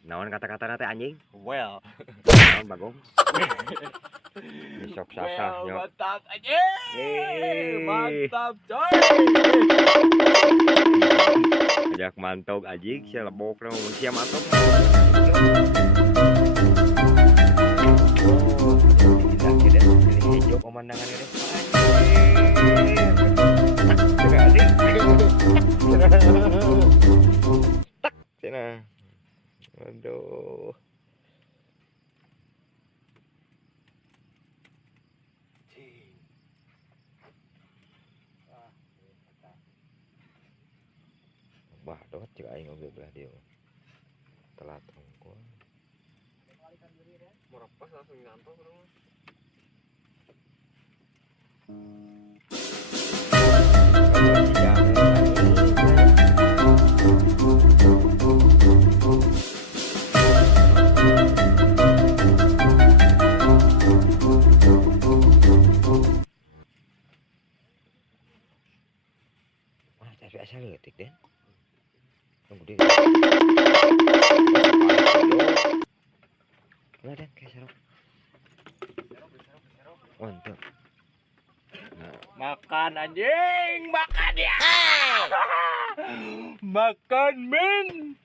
Naon kata-kata nate anjing? Well. Naon Bagong? Sok sasah nyo. Mantap anjing. Mantap coy. Ajak mantog anjing sia lebok na mun sia mantog. Indah kita pilih hijau pemandangannya deh. Anjing. Tak cenah. Aduh. Wah, doh cek aing oge belah dia. Telat ongko. Merapas langsung ngantong bro. Wah, tapi asal ngetik deh. Tunggu deh. Lah dan kayak serok. Mantap. Nah, Makan anjing, makan ya. Makan men.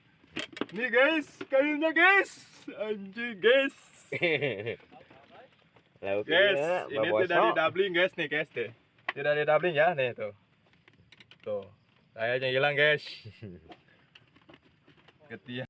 Nih guys, kayunya guys. Anjing guys. Guys, ini tidak di doubling guys nih guys deh. Tidak di doubling ya nih tuh. Tuh, saya yang hilang guys. Ketiak.